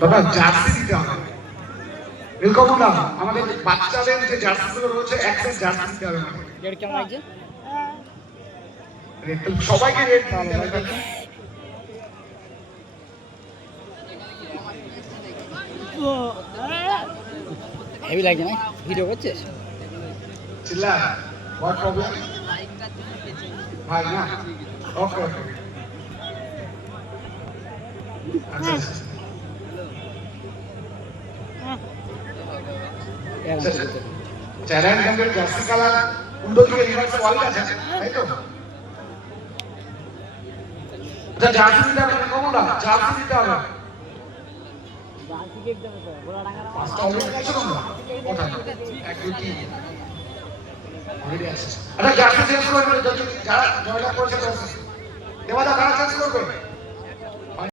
বাবা জার্সি দিতে হবে। ওয়েলকাম না, আমাদের বাচ্চাদের যে জার্সিগুলো রয়েছে এক্সেস জার্সি দিতে হবে। রেড কেমন লাগছে? সবাইকে রেড দিতে হবে। হেভি লাগছে না? ভিডিও করছিস? চিল্লা, হোয়াট প্রবলেম? ভাই না, ওকে ওকে। আচ্ছা চ্যালেঞ্জ আমাদের জার্সি কালার উল্টো দিকে রিভার্স ওয়াল আছে, তাই তো? আচ্ছা জার্সি দিতে হবে কমলা, জার্সি দিতে হবে। পাঁচটা অলরেডি আছে তোমরা? কোথায়? এক দুই তিন অলরেডি আছে। আচ্ছা জার্সি চেঞ্জ করবে, যারা জয়লাভ করেছে দেওয়া কারা চেঞ্জ করবে?